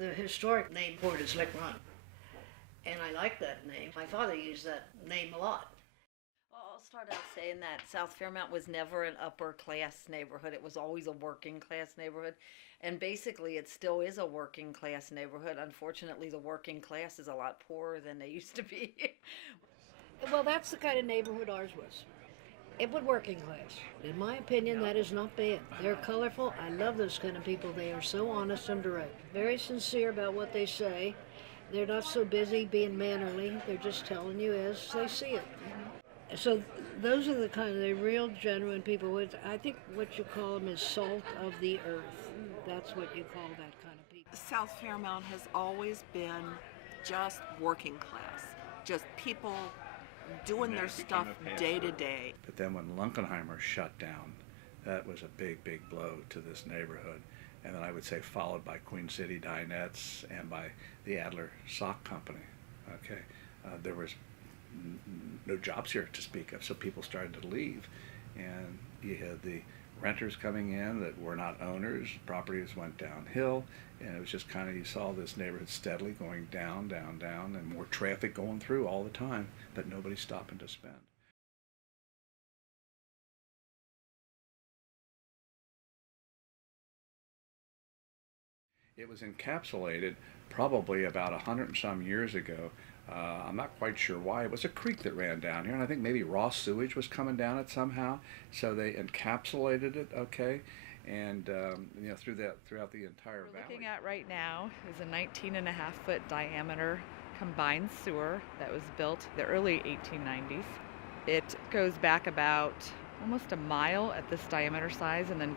The historic name for it is Lick Run, and I like that name. My father used that name a lot. Well, I'll start out saying that South Fairmount was never an upper class neighborhood. It was always a working class neighborhood. And basically, it still is a working class neighborhood. Unfortunately, the working class is a lot poorer than they used to be. Well, that's the kind of neighborhood ours was. It was working class. In my opinion, that is not bad. They're colorful. I love those kind of people. They are so honest and direct. Very sincere about what they say. They're not so busy being mannerly. They're just telling you as they see it. So those are the real genuine people. I think what you call them is salt of the earth. That's what you call that kind of people. South Fairmount has always been just working class, just people doing their stuff day to day. But then when Lunkenheimer shut down, that was a big, big blow to this neighborhood. And then I would say followed by Queen City Dinettes and by the Adler Sock Company. Okay, there was no jobs here to speak of, so people started to leave, and you had the renters coming in that were not owners. Properties went downhill, and it was just kind of, you saw this neighborhood steadily going down, down, down, and more traffic going through all the time, but nobody stopping to spend. It was encapsulated probably about 100 and some years ago. I'm not quite sure why. It was a creek that ran down here, and I think maybe raw sewage was coming down it somehow. So they encapsulated it, okay, and throughout the entire valley. What we're looking at right now is a 19.5-foot diameter combined sewer that was built the early 1890s. It goes back about almost a mile at this diameter size, and then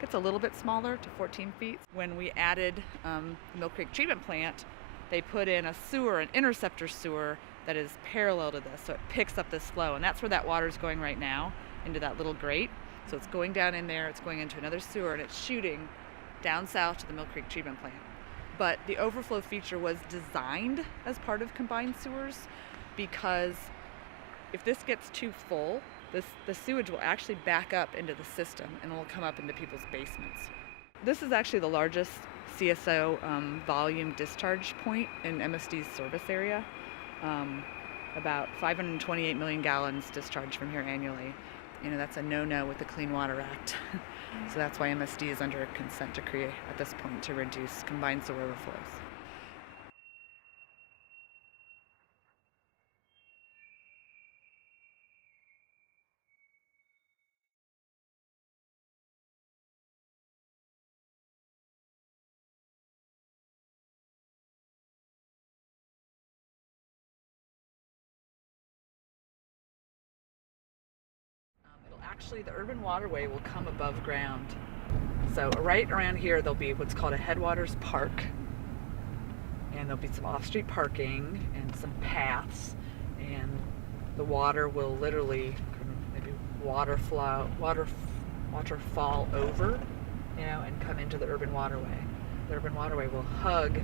gets a little bit smaller to 14 feet. When we added the Mill Creek treatment plant, they put in a sewer, an interceptor sewer that is parallel to this, so it picks up this flow, and that's where that water is going right now, into that little grate. So it's going down in there, it's going into another sewer, and it's shooting down south to the Mill Creek treatment plant. But the overflow feature was designed as part of combined sewers, because if this gets too full, the sewage will actually back up into the system and it will come up into people's basements. This is actually the largest CSO volume discharge point in MSD's service area. About 528 million gallons discharged from here annually. That's a no-no with the Clean Water Act. So that's why MSD is under a consent decree at this point to reduce combined sewer overflows. Actually, the urban waterway will come above ground. So right around here, there'll be what's called a headwaters park. And there'll be some off-street parking and some paths. And the water will literally maybe waterfall over, and come into the urban waterway. The urban waterway will hug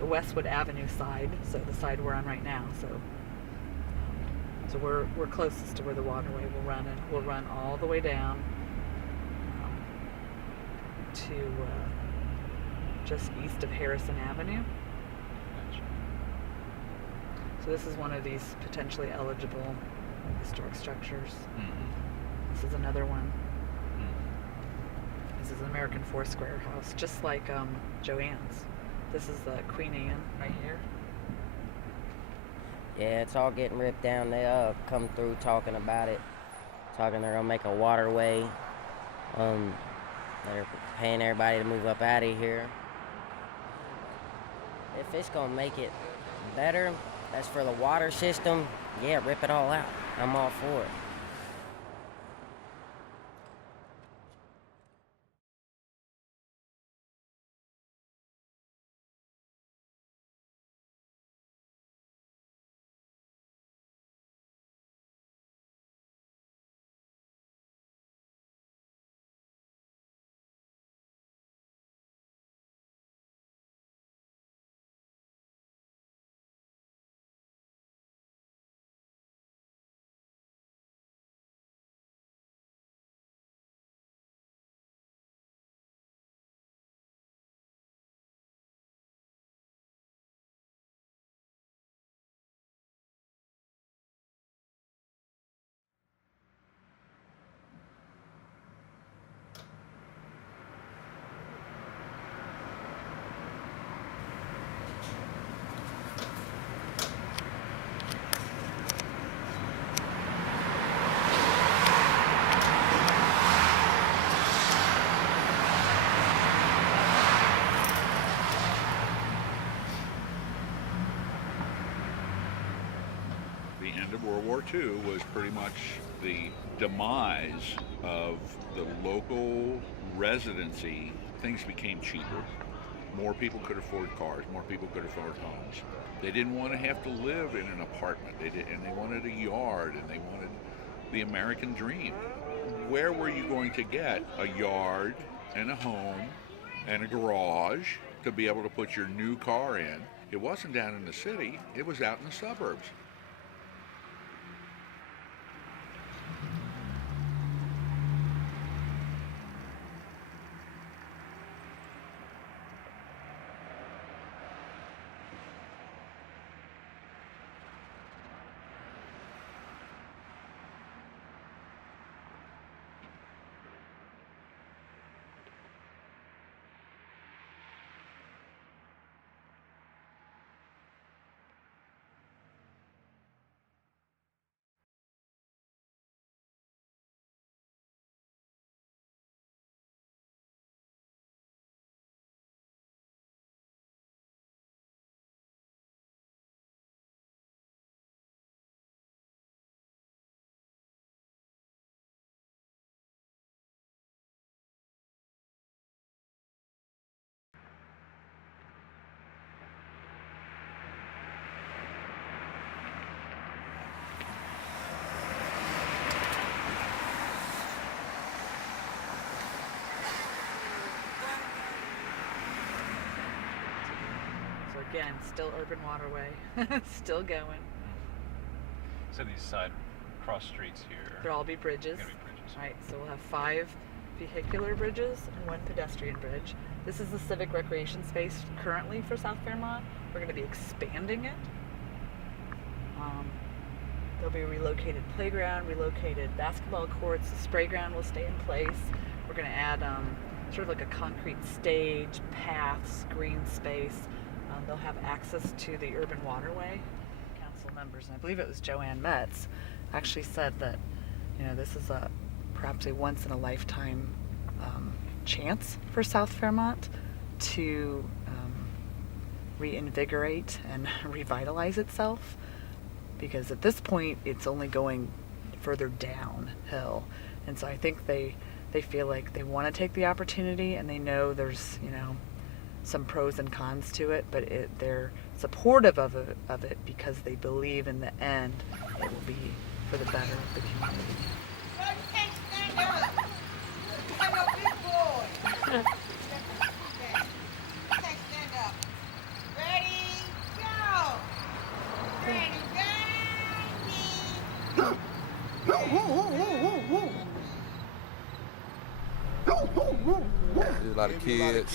the Westwood Avenue side, so the side we're on right now. So we're closest to where the waterway will run, and we'll run all the way down to just east of Harrison Avenue. So this is one of these potentially eligible historic structures. Mm-hmm. This is another one. Mm-hmm. This is an American Foursquare house, just like Joanne's. This is the Queen Anne right here. Yeah, it's all getting ripped down. They come through talking about it, talking they're gonna make a waterway. They're paying everybody to move up out of here. If it's gonna make it better, that's for the water system. Yeah, rip it all out. I'm all for it. end of World War II was pretty much the demise of the local residency. Things became cheaper. More people could afford cars. More people could afford homes. They didn't want to have to live in an apartment. And they wanted a yard, and they wanted the American dream. Where were you going to get a yard and a home and a garage to be able to put your new car in? It wasn't down in the city. It was out in the suburbs. So again, still urban waterway, still going. So these side cross streets here. There'll all be bridges. Gonna be bridges. Right, so we'll have 5 vehicular bridges and 1 pedestrian bridge. This is the civic recreation space currently for South Fairmount. We're going to be expanding it. There'll be a relocated playground, relocated basketball courts. The spray ground will stay in place. We're going to add sort of like a concrete stage, paths, green space. They'll have access to the urban waterway. Council members, and I believe it was Joanne Metz, actually said that, you know, this is perhaps a once in a lifetime chance for South Fairmount to reinvigorate and revitalize itself, because at this point it's only going further downhill. And so I think they feel like they want to take the opportunity, and they know there's, you know, some pros and cons to it, but they're supportive of it because they believe in the end it will be for the better of the community. Well, you can't stand up. I'm a big boy. You can't stand up. Ready, go. Ready, There's a lot of kids.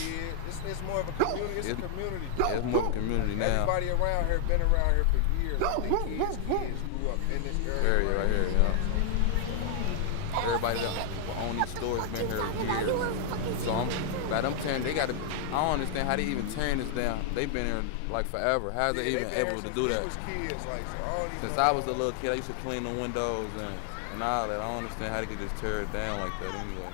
It's more of a community. It's a community. Yeah, it's more of a community now. Everybody around here been around here for years. I think kids grew up in this area Right here, yeah. Everybody that own these stores been here years. So by them tearing, they got to. I don't understand how they even tearing this down. They've been here like forever. How are they even able to do that? Since I was a little kid, I used to clean the windows and all that. I don't understand how they could just tear it down like that anyway.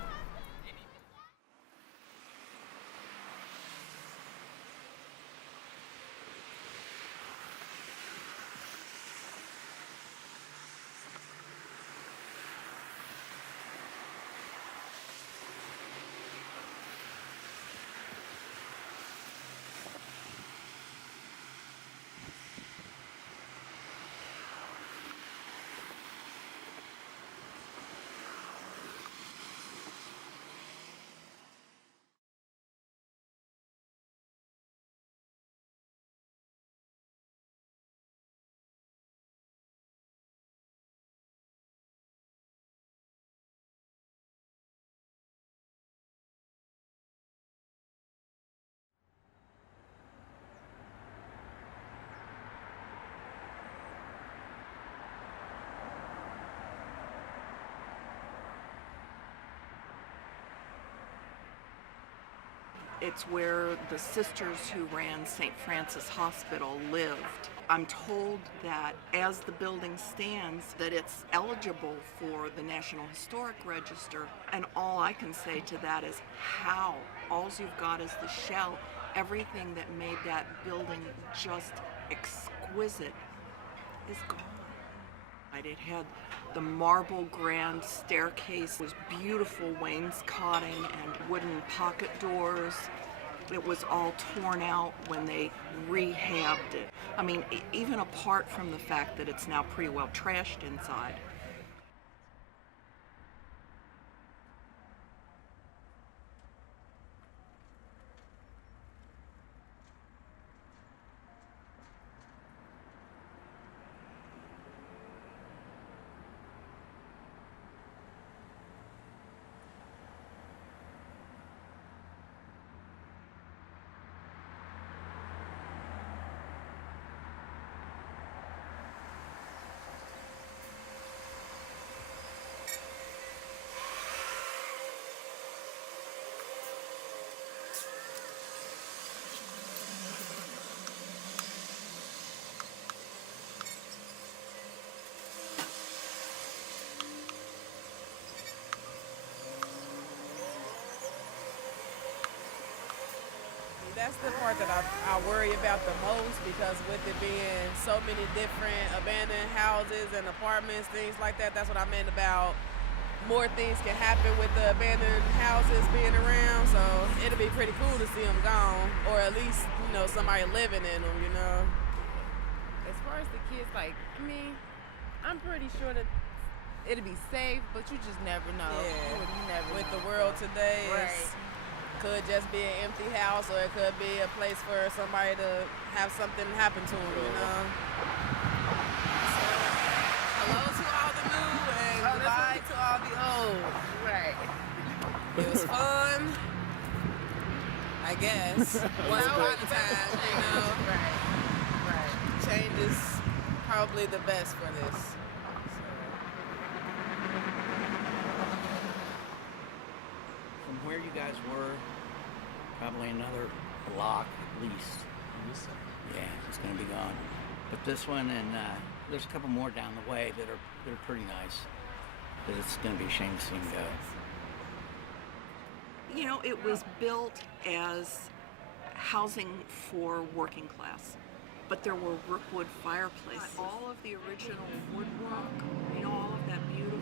It's where the sisters who ran St. Francis Hospital lived. I'm told that as the building stands, that it's eligible for the National Historic Register, and all I can say to that is how. All you've got is the shell. Everything that made that building just exquisite is gone. It had the marble grand staircase, was beautiful wainscoting and wooden pocket doors. It was all torn out when they rehabbed it. I mean, even apart from the fact that it's now pretty well trashed inside. That's the part that I worry about the most, because with it being so many different abandoned houses and apartments, things like that, that's what I meant about more things can happen with the abandoned houses being around. So it'll be pretty cool to see them gone, or at least, you know, somebody living in them, you know. As far as the kids, like, I mean, I'm pretty sure that it'll be safe, but you just never know. Yeah. You never With know. the world today, Right. it's could just be an empty house, or it could be a place for somebody to have something happen to them, you know. So, hello to all the new and goodbye to all the old. Right. It was fun, I guess. Once upon a time, you know. Right. Change is probably the best for this. From where you guys were, probably another block at least. Yeah, it's going to be gone. But this one, and there's a couple more down the way that are pretty nice. But it's going to be a shame to see them go. You know, it was built as housing for working class, but there were rookwood fireplaces. All of the original woodwork, you know, all of that beautiful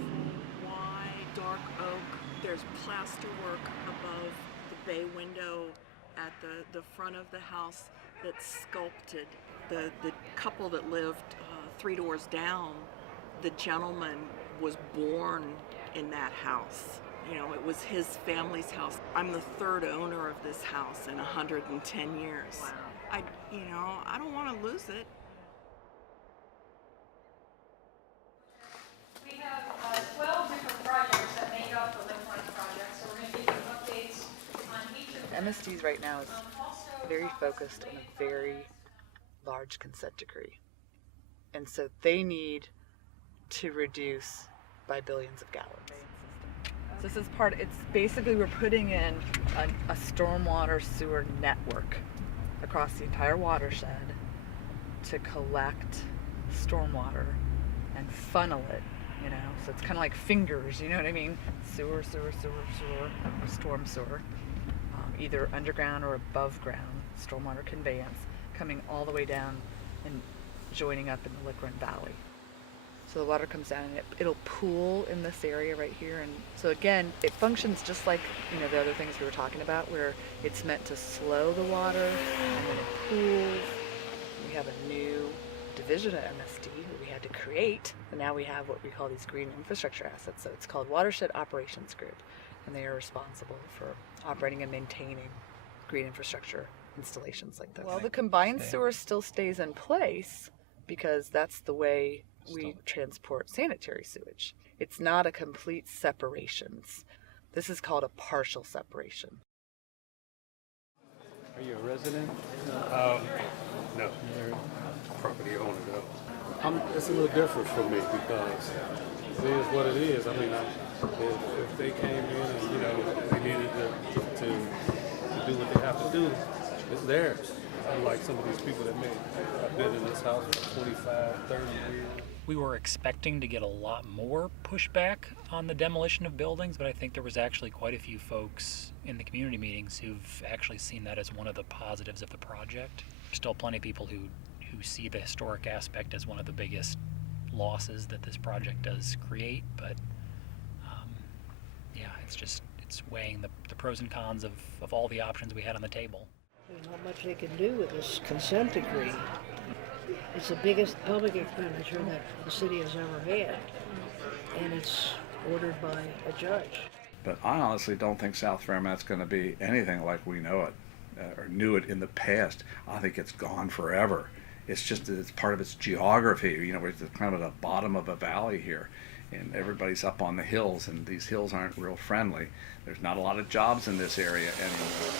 wide dark oak. There's plaster work above the bay window at the front of the house that's sculpted. The couple that lived 3 doors down, the gentleman was born in that house. You know, it was his family's house. I'm the 3rd owner of this house in 110 years. Wow. I don't want to lose it. We have 12 different projects that make up the Lifeline project, so we're going to give you updates on each of them. MSD's right now is very focused on a very large consent decree. And so they need to reduce by billions of gallons. So this is it's basically we're putting in a stormwater sewer network across the entire watershed to collect stormwater and funnel it, you know. So it's kind of like fingers, you know what I mean? Sewer, storm sewer, either underground or above ground stormwater conveyance coming all the way down and joining up in the Liquorn Valley. So the water comes down and it'll pool in this area right here. And so again, it functions just like, you know, the other things we were talking about, where it's meant to slow the water and then it pools. We have a new division at MSD that we had to create. And now we have what we call these green infrastructure assets. So it's called Watershed Operations Group. And they are responsible for operating and maintaining green infrastructure installations like this. Well, the combined sewer still stays in place because that's the way we transport sanitary sewage. It's not a complete separation. This is called a partial separation. Are you a resident? No. Property owner though. It's a little different for me because it is what it is. I mean, if they came in and, you know, they needed to do what they have to do, it's theirs. Unlike some of these people that have been in this house for 25, 30 years. We were expecting to get a lot more pushback on the demolition of buildings, but I think there was actually quite a few folks in the community meetings who've actually seen that as one of the positives of the project. There's still plenty of people who see the historic aspect as one of the biggest losses that this project does create, but yeah, it's weighing the pros and cons of all the options we had on the table. There's not much they can do with this consent decree. It's the biggest public expenditure that the city has ever had, and it's ordered by a judge. But I honestly don't think South Fairmount's going to be anything like we know it or knew it in the past. I think it's gone forever. It's just that it's part of its geography. You know, we're kind of at the bottom of a valley here, and everybody's up on the hills, and these hills aren't real friendly. There's not a lot of jobs in this area anymore.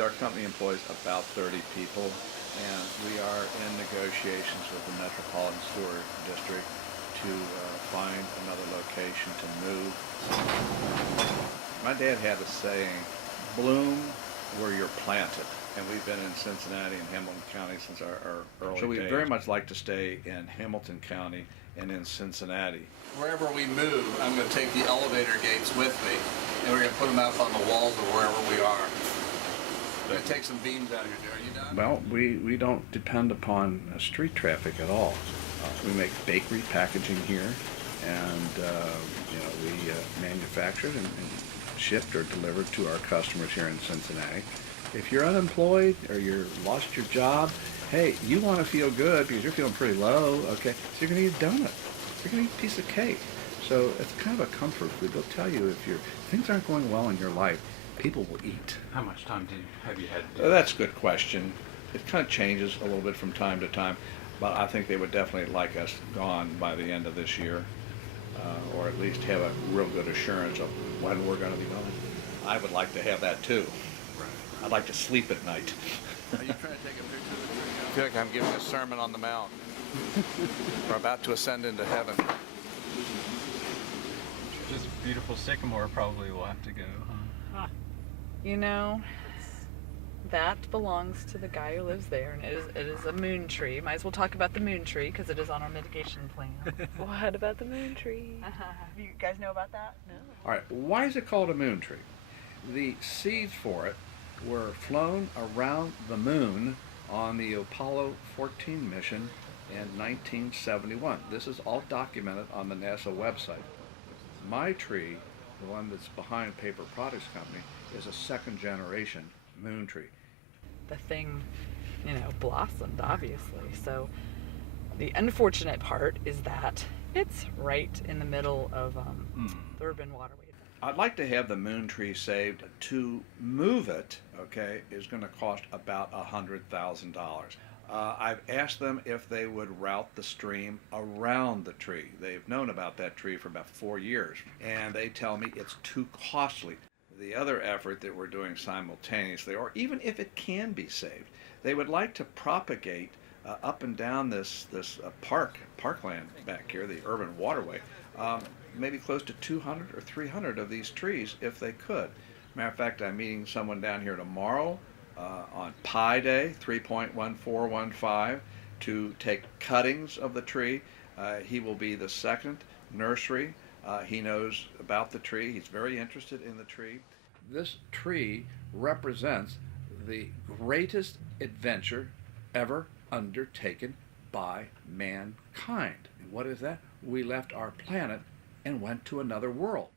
Our company employs about 30 people, and we are in negotiations with the Metropolitan Sewer District to find another location to move. My dad had a saying, bloom where you're planted. And we've been in Cincinnati and Hamilton County since our early days. So we very much like to stay in Hamilton County and in Cincinnati. Wherever we move, I'm going to take the elevator gates with me, and we're going to put them up on the walls of wherever we are. I'm going to take some beams out of here. Are you done? Well, we don't depend upon street traffic at all. We make bakery packaging here, and we manufacture it and shipped or delivered to our customers here in Cincinnati. If you're unemployed or you're lost your job, hey, you want to feel good because you're feeling pretty low, okay? So you're going to eat a donut. You're going to eat a piece of cake. So it's kind of a comfort food. They'll tell you if things aren't going well in your life, people will eat. How much time have you had? That's a good question. It kind of changes a little bit from time to time, but I think they would definitely like us gone by the end of this year, or at least have a real good assurance of when we're going to be gone. I would like to have that too. I'd like to sleep at night. Are you trying to take a picture of the tree? I feel like I'm giving a sermon on the mount. We're about to ascend into heaven. This beautiful sycamore probably will have to go, huh? You know, that belongs to the guy who lives there, and it is a moon tree. Might as well talk about the moon tree because it is on our mitigation plan. What about the moon tree? You guys know about that? No. All right, why is it called a moon tree? The seeds for it were flown around the moon on the Apollo 14 mission in 1971. This is all documented on the NASA website. My tree, the one that's behind Paper Products Company, is a second generation moon tree. The thing, blossomed, obviously. So the unfortunate part is that it's right in the middle of the urban waterway. I'd like to have the moon tree saved. To move it, okay, is going to cost about $100,000. I've asked them if they would route the stream around the tree. They've known about that tree for about 4 years, and they tell me it's too costly. The other effort that we're doing simultaneously, or even if it can be saved, they would like to propagate up and down this parkland back here, the urban waterway, maybe close to 200 or 300 of these trees if they could. Matter of fact, I'm meeting someone down here tomorrow on Pi Day, 3.1415, to take cuttings of the tree. He will be the second nursery. He knows about the tree. He's very interested in the tree. This tree represents the greatest adventure ever undertaken by mankind. And what is that? We left our planet and went to another world.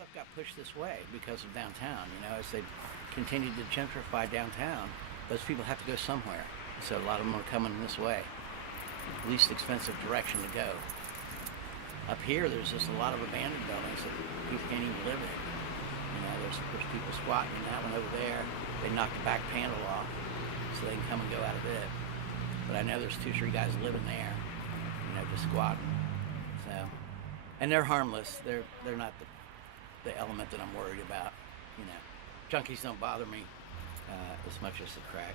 stuff got pushed this way because of downtown. You know, as they continued to gentrify downtown, those people have to go somewhere. So a lot of them are coming this way. Least expensive direction to go. Up here, there's just a lot of abandoned buildings that people can't even live in. You know, there's people squatting in that one over there. They knocked the back panel off so they can come and go out of it. But I know there's 2-3 guys living there, you know, just squatting. So, and they're harmless. They're not the element that I'm worried about. You know, junkies don't bother me as much as the crack.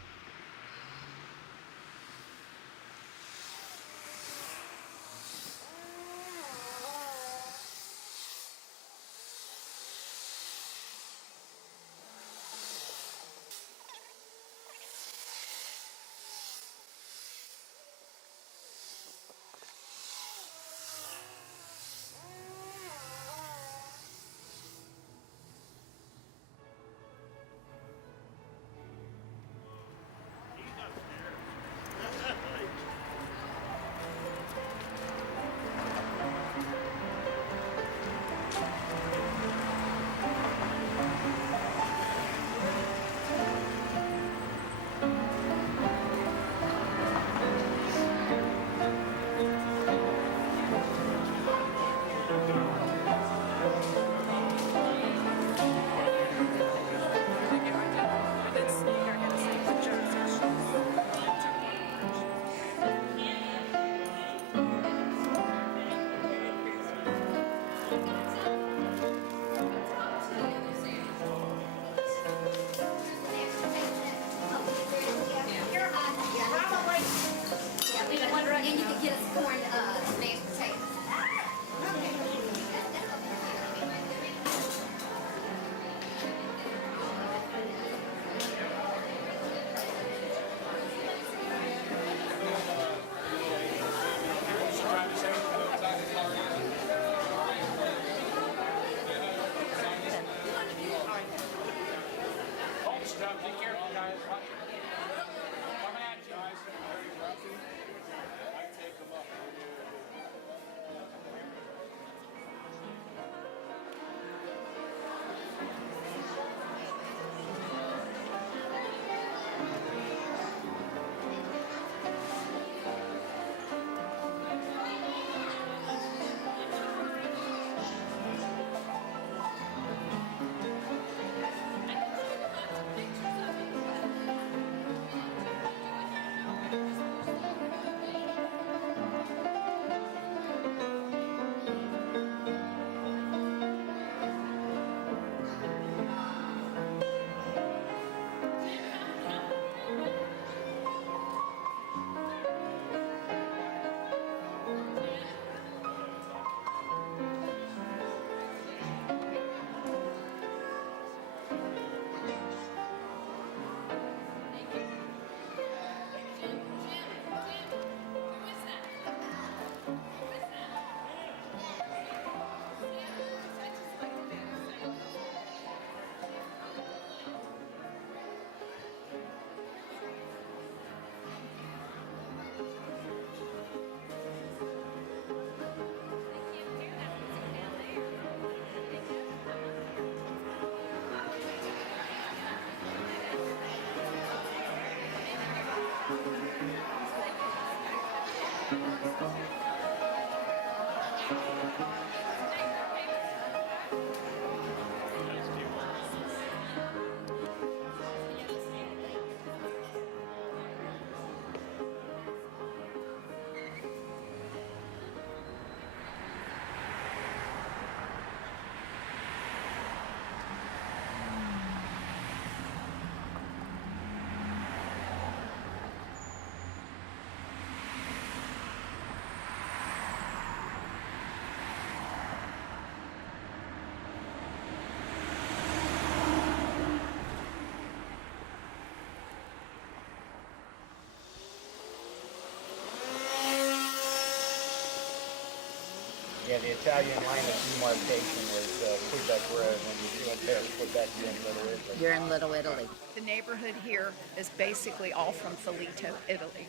Yeah, the Italian line of demarcation was Quebec Road. When you went there, Quebec, you're in Little Italy. You're in Little Italy. The neighborhood here is basically all from Filito, Italy,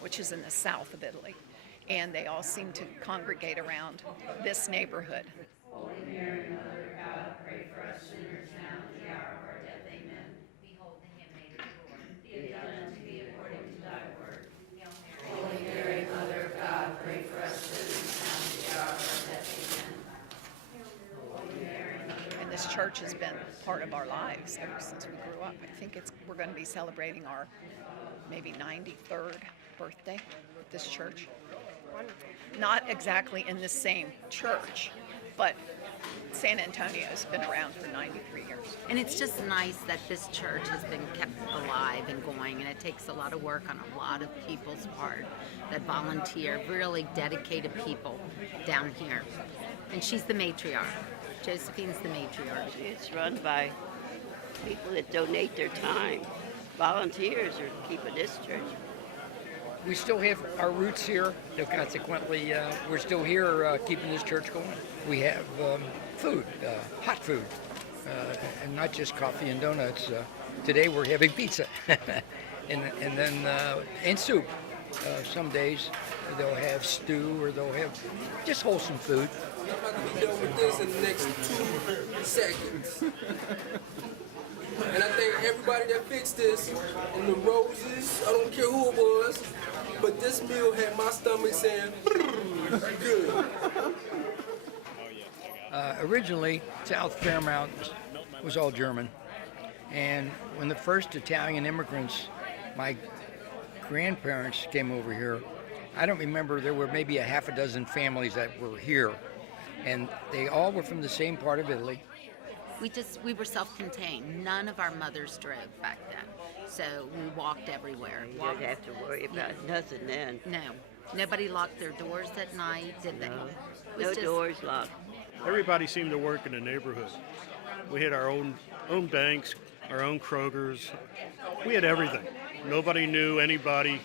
which is in the south of Italy. And they all seem to congregate around this neighborhood. Here, another us sinners now and at the hour of our death. Amen. Behold the handmaid of the Lord. Be it done unto me according to thy word. Hail Mary. Holy Mary, Mother of God, pray for us sinners now and at the hour of our death. Amen. Holy Mary, Mother of And this church has been part of our lives ever since we grew up. I think we're going to be celebrating our maybe 93rd birthday at this church. Not exactly in the same church, but San Antonio's been around for 93 years. And it's just nice that this church has been kept alive and going, and it takes a lot of work on a lot of people's part that volunteer, really dedicated people down here. And she's the matriarch. Josephine's the matriarch. It's run by people that donate their time. Volunteers are keeping this church. We still have our roots here, so consequently, we're still here keeping this church going. We have food, hot food, and not just coffee and donuts. Today we're having pizza, and then soup. Some days they'll have stew or they'll have just wholesome food. I'm about to be done with this in the next 2 seconds. And I thank everybody that fixed this, and the roses, I don't care who it was, but this meal had my stomach saying, good. Originally, South Fairmount was all German. And when the first Italian immigrants, my grandparents came over here, I don't remember, there were maybe a half a dozen families that were here. And they all were from the same part of Italy. We were self-contained. None of our mothers drove back then. So we walked everywhere. You didn't have to worry about nothing then. No. Nobody locked their doors at night, did they? No doors locked. Everybody seemed to work in the neighborhood. We had our own banks, our own Krogers. We had everything. Nobody knew anybody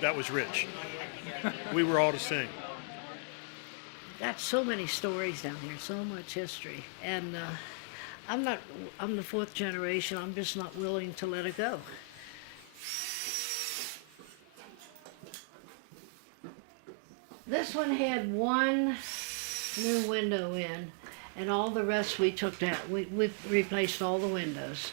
that was rich. We were all the same. Got so many stories down here, so much history. And I'm the 4th generation. I'm just not willing to let it go. This one had one new window in, and all the rest we took down. We replaced all the windows.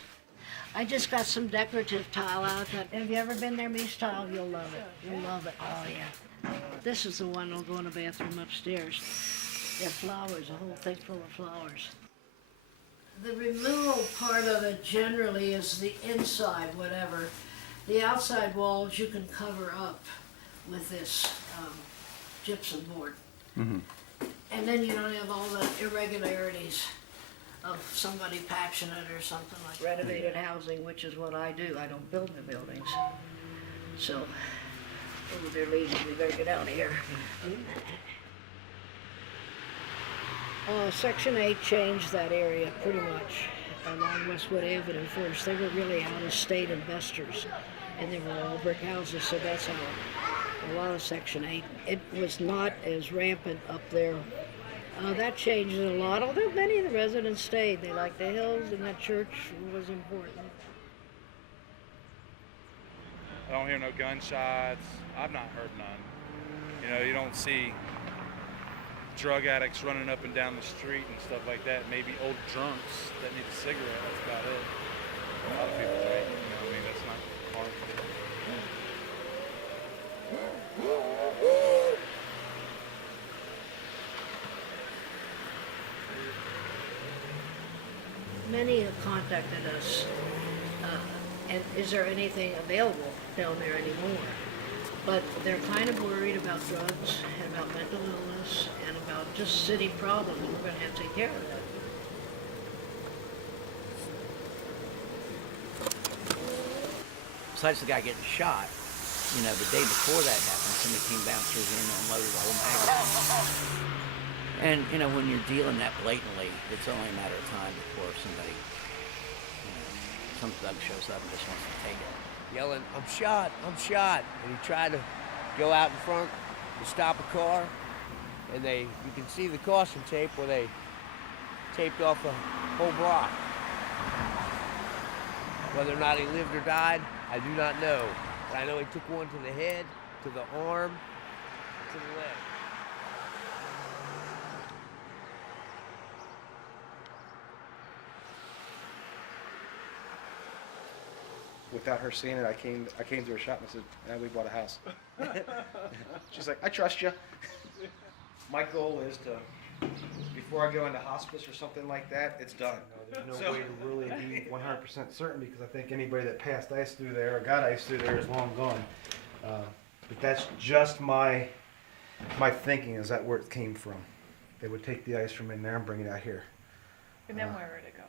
I just got some decorative tile out. Have you ever been there, Mies Tile? You'll love it. You'll love it. Oh, yeah. This is the one that'll go in the bathroom upstairs. They have flowers, a whole thing full of flowers. The removal part of it generally is the inside, whatever. The outside walls you can cover up with this gypsum board. Mm-hmm. And then you don't have all the irregularities of somebody patching it or something like renovated housing, which is what I do. I don't build the buildings. So, oh, they're leaving. We better get out of here. Section 8 changed that area pretty much along Westwood Avenue first. They were really out-of-state investors, and they were all brick houses, so that's how a lot of Section 8. It was not as rampant up there. That changed a lot, although many of the residents stayed. They liked the hills, and that church was important. I don't hear no gunshots. I've not heard none. You know, you don't see drug addicts running up and down the street and stuff like that. Maybe old drunks that need a cigarette. That's about it. A lot of people drink. You know, I mean, that's not hard to do. Many have contacted us, and is there anything available down there anymore? But they're kind of worried about drugs and about mental illness and about just city problems. We're going to have to take care of that. Besides the guy getting shot, you know, the day before that happened, somebody came bouncers in and unloaded a whole magazine. And, you know, when you're dealing that blatantly, it's only a matter of time before somebody, you know, some thug shows up and just wants to take it. Yelling, I'm shot, I'm shot. And he tried to go out in front to stop a car. And you can see the caution tape where they taped off the whole block. Whether or not he lived or died, I do not know. But I know he took one to the head, to the arm, to the leg. without her seeing it, I came to her shop and I said, we bought a house. She's like, I trust you. My goal is to, before I go into hospice or something like that, it's done. There's no way to really be 100% certain, because I think anybody that passed ice through there or got ice through there is long gone. But that's just my thinking, is that where it came from. They would take the ice from in there and bring it out here. And then where would it go?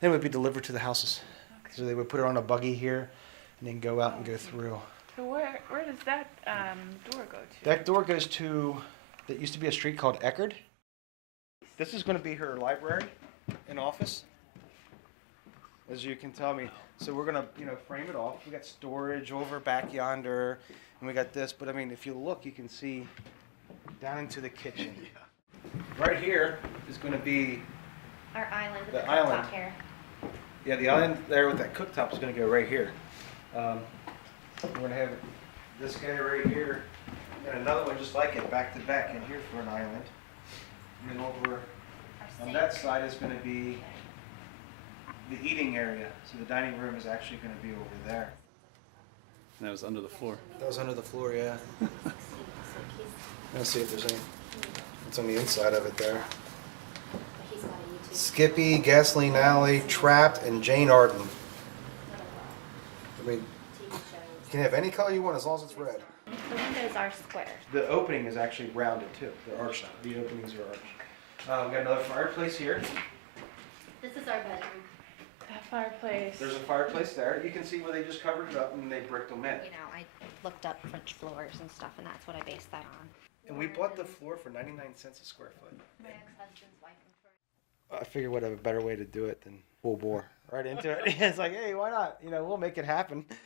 Then it would be delivered to the houses. Okay. So they would put it on a buggy here and then go out and go through. So where does that door go to? That door goes to, there used to be a street called Eckerd. This is going to be her library and office, as you can tell me. So we're going to, frame it off. We got storage over back yonder, and we got this. But I mean, if you look, you can see down into the kitchen. Right here is going to be our island. The with island. Cooktop here. Yeah, the island there with that cooktop is going to go right here. We're going to have this guy right here, and another one just like it, back to back in here for an island. And then over on that side is going to be the eating area. So the dining room is actually going to be over there. And that was under the floor. That was under the floor, yeah. Let's see if there's any. It's on the inside of it there. Skippy, Gasoline Alley, Trapped, and Jane Arden. I mean, you can have any color you want as long as it's red. The windows are square. The opening is actually rounded too. They're arched. The openings are arched. We got another fireplace here. This is our bedroom. That fireplace. There's a fireplace there. You can see where they just covered it up and they bricked them in. You know, I looked up French floors and stuff, and that's what I based that on. And we bought the floor for 99 cents a square foot. My ex-husband's wife and I figured what a better way to do it than full bore right into it. It's like, hey, why not? We'll make it happen. And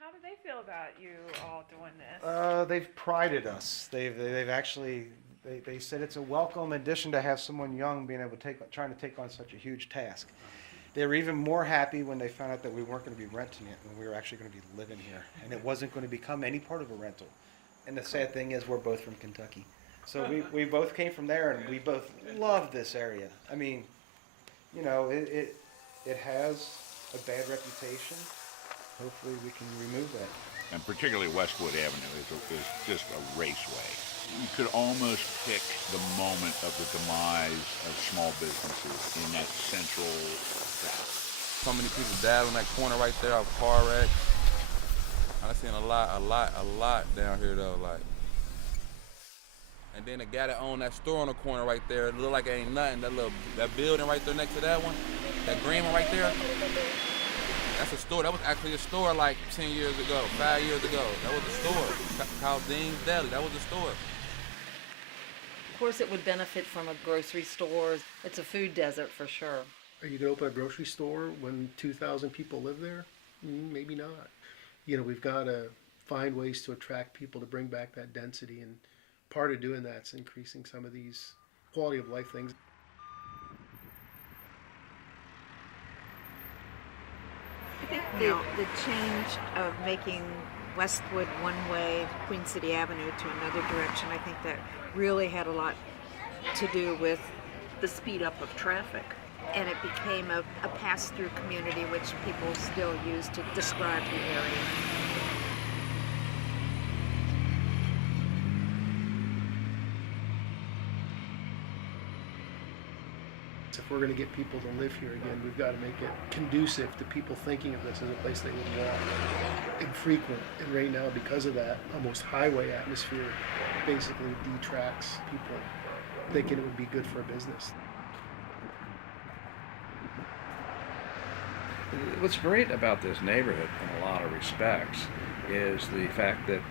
how do they feel about you all doing this? They've prided us. They've actually they said it's a welcome addition to have someone young being able to trying to take on such a huge task. They were even more happy when they found out that we weren't going to be renting it, and we were actually going to be living here, and it wasn't going to become any part of a rental. And the sad thing is, we're both from Kentucky. So we both came from there, and we both love this area. I mean, it has a bad reputation. Hopefully we can remove that. And particularly Westwood Avenue is just a raceway. You could almost pick the moment of the demise of small businesses in that central south. So many people died on that corner right there of car wreck. I've seen a lot down here though, like. And then the guy that owned that store on the corner right there, it looked like it ain't nothing. That building right there next to that one, that green one right there, that's a store. That was actually a store like 10 years ago, 5 years ago. That was a store called Dean's Deli. That was a store. Of course, it would benefit from a grocery store. It's a food desert for sure. Are you going to open a grocery store when 2,000 people live there? Maybe not. We've got to find ways to attract people to bring back that density, and part of doing that's increasing some of these quality of life things. I think the change of making Westwood one way, Queen City Avenue to another direction, I think that really had a lot to do with the speed up of traffic. And it became a pass-through community, which people still use to describe the area. If we're going to get people to live here again, we've got to make it conducive to people thinking of this as a place they would walk and frequent. And right now, because of that almost highway atmosphere, basically detracts people thinking it would be good for a business. What's great about this neighborhood in a lot of respects is the fact that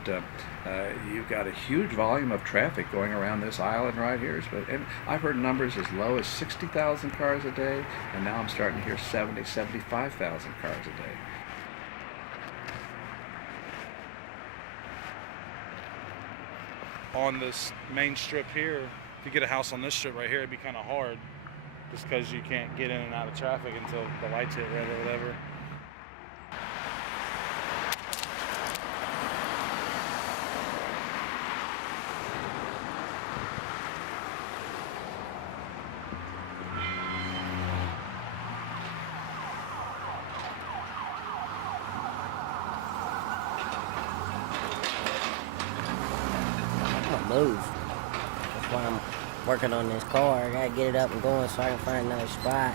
you've got a huge volume of traffic going around this island right here. And I've heard numbers as low as 60,000 cars a day, and now I'm starting to hear 70, 75,000 cars a day. On this main strip here, if you get a house on this strip right here, it'd be kind of hard just because you can't get in and out of traffic until the lights hit red or whatever. move. That's why I'm working on this car. I gotta get it up and going so I can find another spot.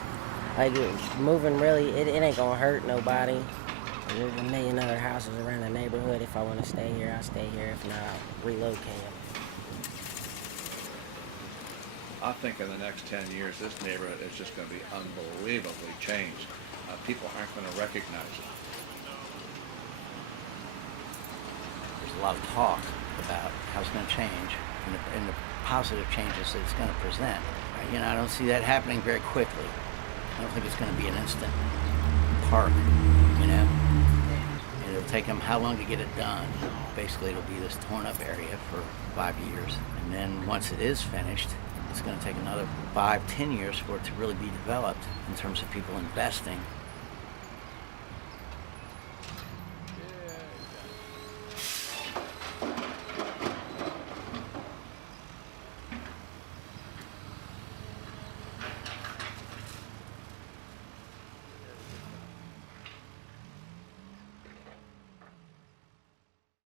Like, moving really, it ain't gonna hurt nobody. There's a million other houses around the neighborhood. If I want to stay here, I'll stay here. If not, I'll relocate. I think in the next 10 years, this neighborhood is just going to be unbelievably changed. People aren't going to recognize it. There's a lot of talk about how it's going to change and the positive changes that it's going to present. You know, I don't see that happening very quickly. I don't think it's going to be an instant park, you know. And it'll take them how long to get it done? Basically, it'll be this torn up area for 5 years. And then once it is finished, it's going to take another 5-10 years for it to really be developed in terms of people investing